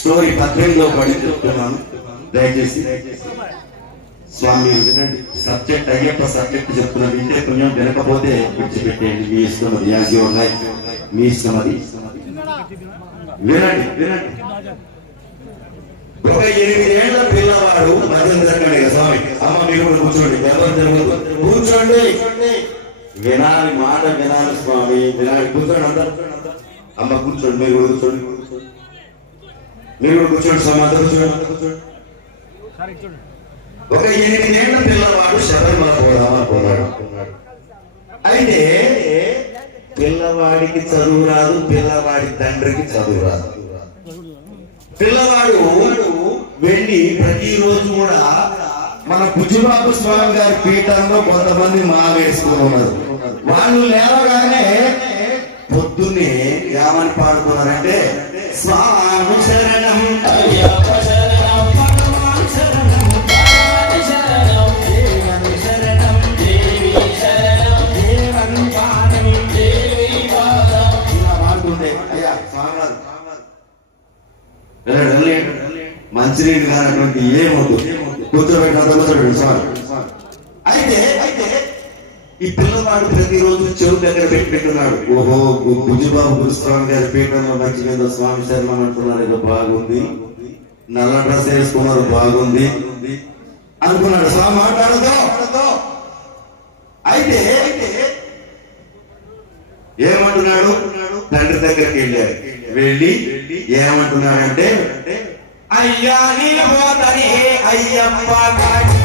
Story పద్దెనిమిదో పడి చెప్తున్నాను. దయచేసి స్వామి వినండి. సబ్జెక్ట్ అయ్యప్ప సబ్జెక్ట్ చెప్తున్నాను వింటే కొంచెం వినకపోతే విడిచిపెట్టేయండి. మీ ఇష్టం అది. యాజ్ యువర్ లైఫ్ మీ ఇష్టం అది. వినండి వినండి. ఒక ఎనిమిదేళ్ళ పిల్లవాడు మధ్యం జరగండి స్వామి. అమ్మ మీరు కూడా కూర్చోండి. ఎవరు జరగదు కూర్చోండి. వినాలి మాట వినాలి స్వామి. వినాలి. కూర్చోండి అందరు. అమ్మ కూర్చోండి. మీరు కూడా కూర్చోండి. మీరు కూడా కూర్చోండి. స్వామి అందరు కూర్చోండి ఒక ఎనిమిదేళ్ళ పిల్లవాడు శబరిమల పోదామనుకున్నాడు అయితే పిల్లవాడికి చదువు రాదు పిల్లవాడి తండ్రికి చదువు రాదు. పిల్లవాడు వెళ్ళి ప్రతిరోజు కూడా మన బుజ్జిబాబు స్వామి గారి పీఠంలో కొంతమంది మా వేసుకుని ఉన్నారు. వాళ్ళు లేవగానే పొద్దున్నే ఏమని పాడుకున్నారంటే స్వామి మంచినీళ్ళు కానటువంటి ఏమొద్దు. కూర్చోబెట్టిన సార్. అయితే అయితే ఈ పిల్లవాడు ప్రతిరోజు చెరువు దగ్గర పెట్టి పెట్టున్నాడు. ఓహో గుజుబాబు గురుస్వామి గారి పీఠంలో మంచి మీద స్వామి శర్మ అంటున్నారు. ఏదో బాగుంది. నల్ల డ్రెస్ వేసుకున్నారు బాగుంది. అనుకున్నాడు స్వామి మాట్లాడుతూ అయితే అయితే ఏమంటున్నాడు? తండ్రి దగ్గరికి వెళ్ళాడు. వెళ్ళి ఏమంటున్నాడంటే అయ్యా నేను పోతని అయ్యప్ప కాడికి.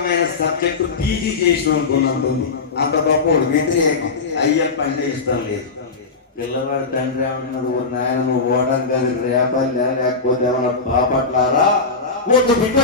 వ్యతిరేకమైన సబ్జెక్టు పీజీ చేసిన అనుకున్నాను అంత గొప్పవాడు వ్యతిరేకం అయ్యప్ప అంటే ఇష్టం లేదు. పిల్లవాడు తండ్రి ఏమన్నాడు ఓ నాయన నువ్వు ఓటం కాదు రేపాలి లేకపోతే ఏమన్నా బాపట్లారా? వద్దు బిడ్డ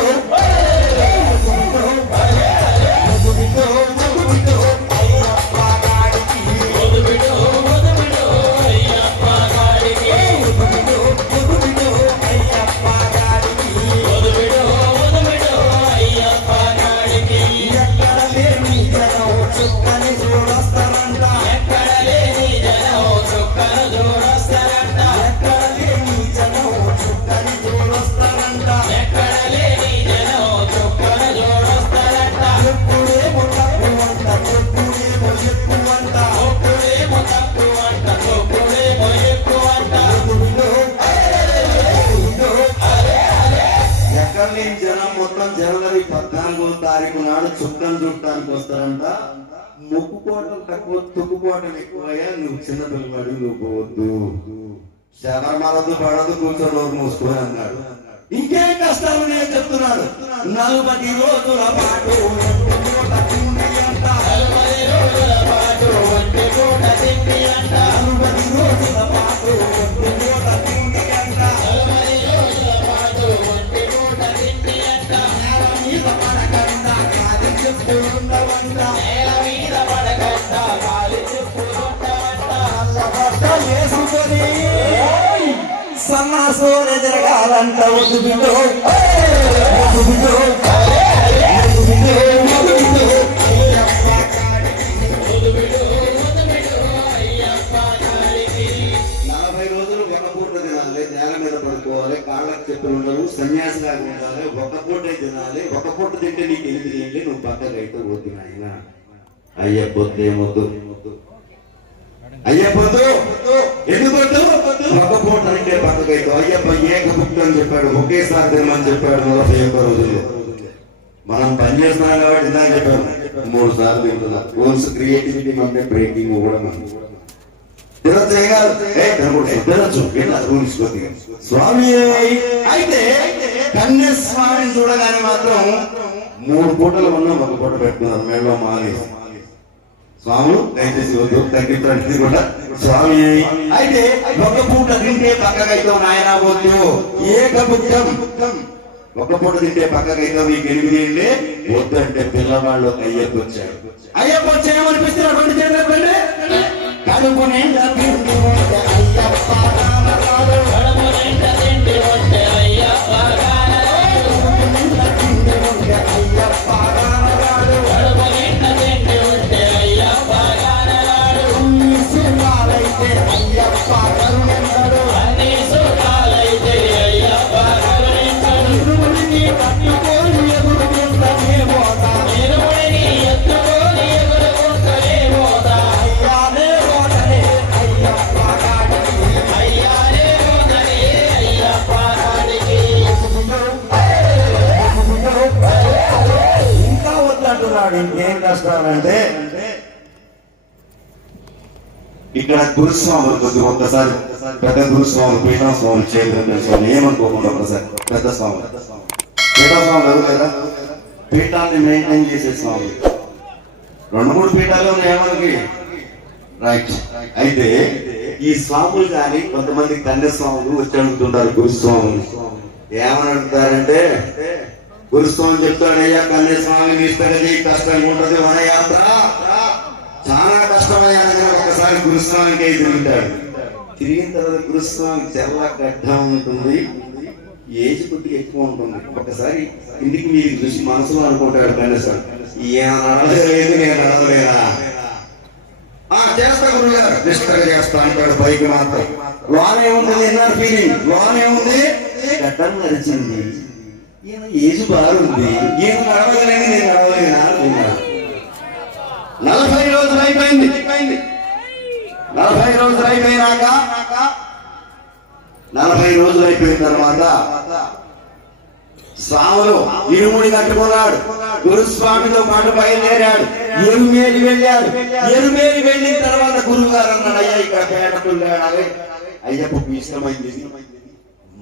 తారీఖు నాడు చుక్కను చుట్టానికి వస్తారంట. మొక్కుకోవటం తక్కువ తొక్కుకోవటం ఎక్కువయ్యా నువ్వు చిన్న పిల్లవాడు నువ్వు పోవద్దు. శబరిమలదు పడదు కూర్చొని రోజు మూసుకొని అన్నాడు. ఇంకేం కష్టాలు నేను చెప్తున్నాడు. నలభై రోజుల పాటు సన్నాసోనే జరగాలంట వద్దు బిడ్డో. వద్దు బిడ్డో అయ్యప్పొద్దు ఏమొద్దు అయ్యప్పొద్దు ఎందుకు ఒక పూట అంటే పక్కకు అయ్యప్ప ఏకభుక్తి అని చెప్పాడు ఒకేసారి తినమని చెప్పాడు నలభై ఒక్క రోజుల్లో. మనం పని చేస్తున్నాం కాబట్టి ఇందాక చెప్పాను మూడు సార్లు తింటున్నా. రూల్స్ క్రియేటివిటీ అంటే బ్రేకింగ్ కూడా మనం. తినొచ్చు ఏం కాదు. ఏ, రూల్స్ కొద్దిగా. స్వామి అయితే కన్యస్వామిని చూడగానే మాత్రం మూడు పూటలు ఉన్నాం ఒక పూట పెట్టుకున్నారు మెడలో మానేసి స్వాములు దయచేసి వద్దు తగ్గించడానికి కూడా స్వామి అయితే ఒక పూట తింటే పక్కకైతే నాయన వద్దు ఏకబుద్ధం ఒక పూట తింటే పక్కకైతే మీకు ఎనిమిది వద్దు అంటే పిల్లవాళ్ళు అయ్యప్ప వచ్చాడు అయ్యప్ప వచ్చాయమనిపిస్తున్నాడు రెండు చేతులు పెట్టండి. అయ్యప్ప. ఇంకేం ఇక్కడ గురుస్వాములు కొద్ది ఒక్కసారి పెద్ద గురుస్వాములు పీఠాస్వాములు స్వాములు చేతులు స్వామి ఏమనుకోకుండా ఒకసారి పెద్ద స్వాములు. పీఠాస్వాములు ఎవరు కదా? పీఠాన్ని మెయింటైన్ చేసే స్వామి రెండు మూడు పీఠాలు ఉన్నాయి మనకి. రైట్ అయితే ఈ స్వాములు కానీ కొంతమంది కన్య స్వాములు వచ్చి అడుగుతుంటారు గురుస్వాములు. ఏమని అడుగుతారంటే గురుస్వామి చెప్తాడయ్యా అయ్యా కన్య స్వామి నిష్టగా చేయి కష్టంగా ఉంటది వనయాత్ర. చాలా కష్టమయ్యా ఒకసారి గురుస్వామికి అయితే ఉంటాడు తిరిగిన తర్వాత గురుస్వామి తెల్ల గడ్డం ఉంటుంది ఏజ్ కొద్దిగా ఎక్కువ ఉంటుంది. ఒకసారి ఇంటికి మీరు చూసి మనసులో అనుకుంటాడు కనీసం ఈయన నడవలేదు నేను నడవలేనా ఆ చేస్తా గురుగారు నిష్ఠగా చేస్తా అంటాడు పైకి మాత్రం. లోనే ఉంది ఇన్నర్ ఫీలింగ్లోనే ఉంది. గడ్డం నడిచింది ఈయన ఏజ్ బాగుంది. ఈయన నడవగలేని నేను నడవలేనా నలభై రోజులు అయిపోయింది. నలభై రోజులు అయిపోయినాక నలభై రోజులు అయిపోయిన తర్వాత స్వాములు ఇరుముడి కట్టుకున్నాడు. గురుస్వామితో పాటు బయలుదేరాడు. ఎరుమేలి వెళ్ళాడు. ఎరుమేలి వెళ్ళిన తర్వాత గురువు గారు అన్నాడు అయ్యా ఇక్కడ పేటకు వెళ్ళాడు అయ్యప్పకు ఇష్టమైంది.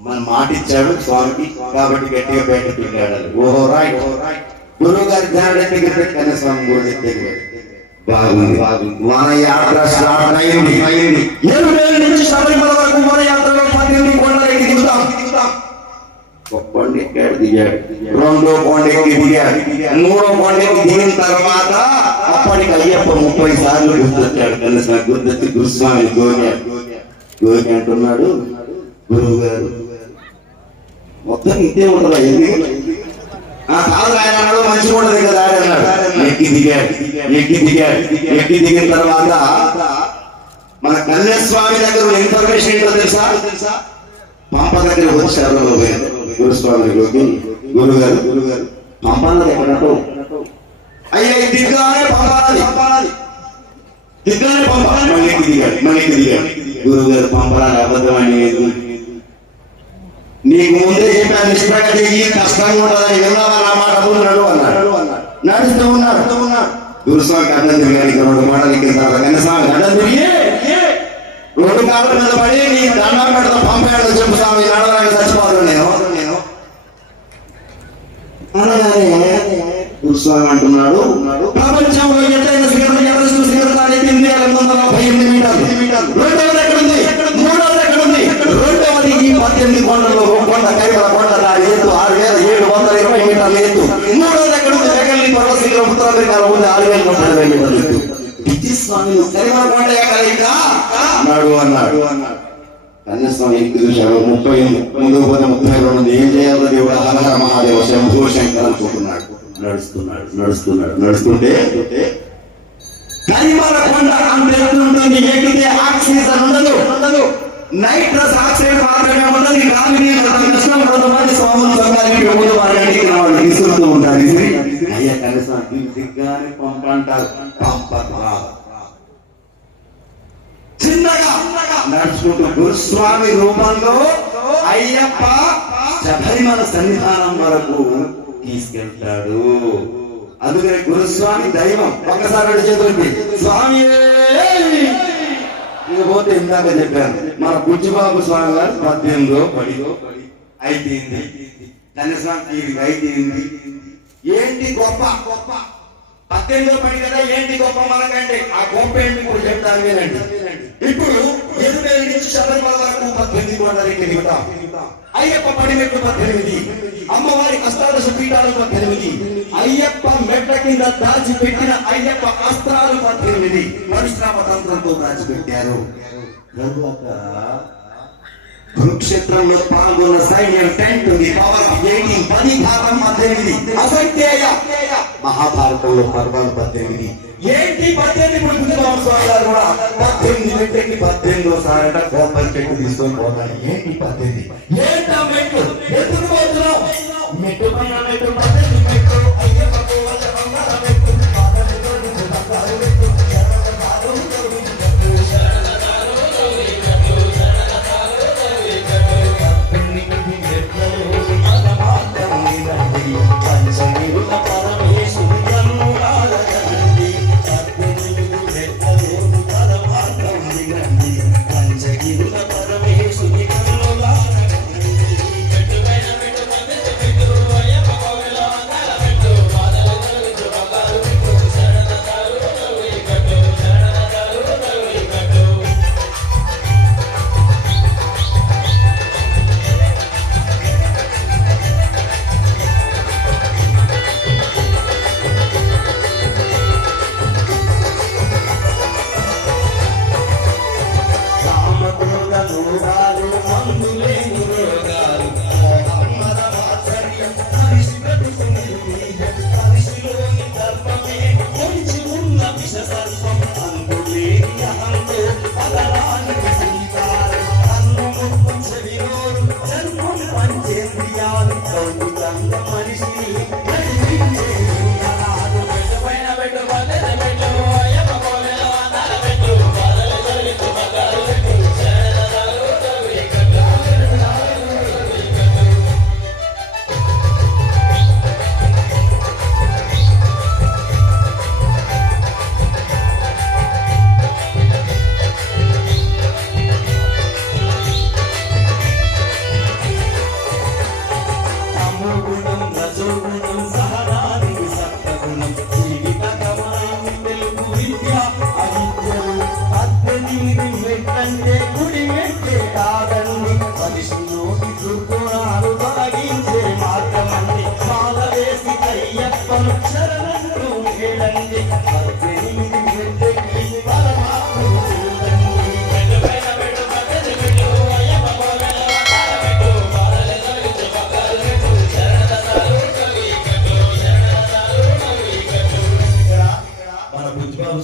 మన మాట ఇచ్చాడు స్వామికి కాబట్టి గట్టిగా పేటకు వెళ్ళాడు ఓహో రైట్ గురువు గారి ధ్యాన దగ్గర పెట్టాను స్వామి గురు దగ్గర. బాగుంది. బాగుంది మన యాత్ర స్టార్ట్ అయింది. అయింది ఎరుమేలి నుంచి శబరిమల వరకు మన యాత్రలో పద్దెనిమిది కొండలకి దిగుతాం. దిగుతాం కొండ ఎక్కాడు దిగాడు. రెండో కొండ ఎక్కి దిగాడు. మూడో కొండ ఎక్కి దిగిన తర్వాత అప్పటికి అయ్యప్ప ముప్పై సార్లు గుర్తొచ్చాడు. కనీసం గుర్తొచ్చి గురుస్వామి గోగాడు గోగి అంటున్నాడు. గురువు గారు మొత్తం ఇంతే ఉండదు ఎందుకు ఆ కాదు ఆయన అన్నాడు మంచిగా ఉండదు కదా ఆయన అన్నాడు. ఎక్కి దిగాడు ఎక్కి దిగాడు ఎక్కి దిగిన తర్వాత మన కన్యాస్వామి దగ్గర ఇన్ఫర్మేషన్ ఏంటో తెలుసా? తెలుసా పంప దగ్గర వచ్చారు గురుస్వామి గురువు గురుగారు గురుగారు పంపన్నది ఎక్కడో అయ్యా దిగ్గానే పంపాలి. పంపాలి దిగ్గానే పంపాలి. మళ్ళీ దిగాడు మళ్ళీ దిగాడు. గురువు గారు పంపాలని అబద్ధం అని నీకు ముందే చెప్పాను ఇష్టంగా చెయ్యి కష్టంగా ఉంటుందని విన్నావా నా మాట? ఉన్నాడు అన్నాడు. నడుస్తూ ఉన్నాడు గురుస్వామి అడ్డం తిరిగాడు రెండు మాటలు ఎక్కిన కన్నస్వామి అడ్డం తిరిగి? రెండు కాళ్ళ మీద పడి నీ దండం పెడతా పంపాడు చెప్పు స్వామి నడవడానికి చచ్చిపోతాను నేను. నేను అనగానే గురుస్వామి అంటున్నాడు? ప్రపంచంలో శిఖరం ఎవరెస్ట్ శిఖరం అనేది ఎనిమిది వందల నలభై ఎనిమిది మీటర్లు. రెండవది ఈ పద్దెనిమిది కొండల్లో కొండ కరిమల కొండ దాని ఎత్తు ఆరు వేల ఏడు వందల ఇరవై మీటర్ల ఎత్తు. మూడవది ఎక్కడుంది జగల్ని పర్వత శిఖరం ఉత్తర అమెరికాలో ఉంది ఆరు వేల నూట ఇరవై మీటర్ల ఎత్తు. పిచ్చి స్వామి కరిమల కొండ ఎక్కడైనా అన్నాడు అన్నాడు. కన్యస్వామి కన్యాస్వామి ఎక్కి చూశాడు ముప్పై ముందుకు పోతే ముప్పై రెండు ఏం చేయాలో దేవుడు హరహర మహాదేవ శంభో శంకర్ అనుకుంటున్నాడు. నడుస్తున్నాడు నడుస్తున్నాడు నడుస్తుంటే కరిమల కొండ అంత ఉంటుంది ఎక్కితే ఆక్సిజన్ ఉండదు ఉండదు. నైట్రస్ ఆక్సైడ్ కృష్ణ కొంతమంది స్వాములు సంఘానికి వాళ్ళు ఉంటారు అయ్యా కనీసం పంపంటారు పంపరా చిన్నగా నడుచుకుంటూ గురుస్వామి రూపంలో అయ్యప్ప శబరిమల సన్నిధానం వరకు తీసుకెళ్తాడు అందుకనే గురుస్వామి దైవం. ఒక్కసారి చేతులకి స్వామి! ఇకపోతే ఇందాక చెప్పాను. మన బుజ్జిబాబు స్వామి గారు పద్దెనిమిదో పడిదో అయిపోయింది. కనీసం అయిపోయింది ఏంటి గొప్ప? గొప్ప పద్దెనిమిదో పడి కదా ఏంటి గొప్ప మనకంటే? ఆ గొప్ప ఏంటి ఇప్పుడు చెప్తాను వినండి ఇప్పుడు ఎదురు నుంచి శబరిమల వరకు పద్దెనిమిది కోట్ల అయ్యప్ప పడి మెట్లు పద్దెనిమిది. అమ్మవారి అష్టాదశ పీఠాల పద్దెనిమిది అయ్యప్ప మెట్ల కింద దాచిపెట్టిన అయ్యప్ప అస్త్రాలు పద్దెనిమిది. పరిశ్రమ తంత్రంతో దాచిపెట్టారు. తరువాత కురుక్షేత్రంలో పాల్గొన్న సైన్యం టెంట్ ఉంది. పవర్ ఎయిటీన్ పది భాగం పద్దెనిమిది. అసంఖ్యేయ మహాభారతంలో పర్వాలు పద్దెనిమిది. ఏంటి పద్దెనిమిది? ఇప్పుడు బుద్ధబాబు స్వామి గారు కూడా పద్దెనిమిది మెట్లకి పద్దెనిమిది వస్తారంట కోపం చెట్టు తీసుకొని పోతాడు ఏంటి పద్దెనిమిది? ఏంటా మెట్టు ఎందుకు పోతున్నావు మెట్టు పైన మెట్టు పద్దెనిమిది పైన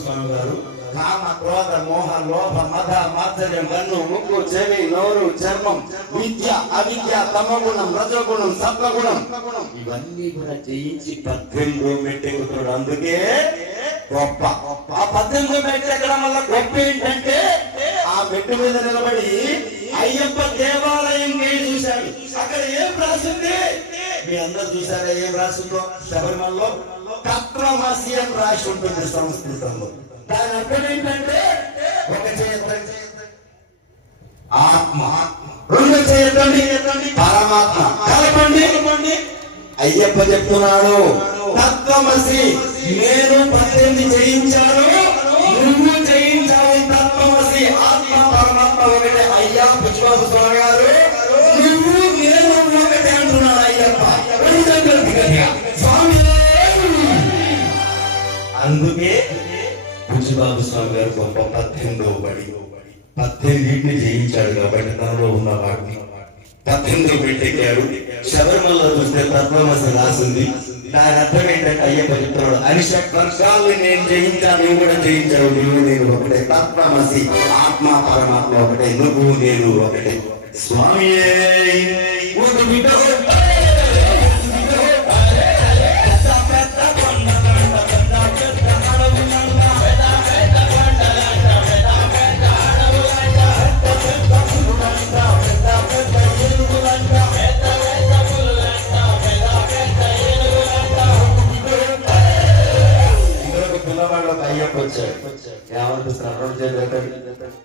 స్వామి గారు. కామ క్రోధ మోహ లోభ మద మాత్సర్యం కన్ను ముక్కు చెవి నోరు చర్మం విద్య అవిద్య తమగుణం రజగుణం సత్వగుణం. ఇవన్నీ కూడా జయించి పద్దెనిమిది మెట్టెక్కుతాడు అందుకే గొప్ప. ఆ పద్దెనిమిది మెట్టు ఎక్కడం వల్ల గొప్ప ఏంటంటే ఆ మెట్టు మీద నిలబడి అయ్యప్ప దేవాలయం చూశాడు. అక్కడ ఏం రాసింది? మీ అందరు చూసారా ఏం రాసిందో? శబరిమలలో తత్వమసి అని రాసి ఉంటుంది సంస్కృతంలో. దాని అర్థం ఏంటంటే ఒక చేయతండి ఆత్మ రెండు చేతండి పరమాత్మ. కలపండి. అయ్యప్ప చెప్తున్నాడు తత్వమసి నేను పద్దెనిమిది చేయించాను. బుజ్జిబాబు స్వామి గారు గొప్ప పద్దెనిమిదవ బడి. పద్దెనిమిదింటిని జయించాడు కాబట్టి తనలో ఉన్న వాటిని పద్దెనిమిది పెట్టెక్కాడు శబరిమలలో చూస్తే తత్వమసి రాసింది. దాని అర్థం ఏంటంటే అయ్య చెప్తున్నాడు అనిషక్ వర్షాలు నేను జయించాను నువ్వు కూడా జయించావు. నువ్వు నేను ఒకటే. తత్వమసి ఆత్మ పరమాత్మ ఒకటే. నువ్వు నేను ఒకటే. స్వామి ఒక ಯಾವತ್ತು ಶ್ರವಣ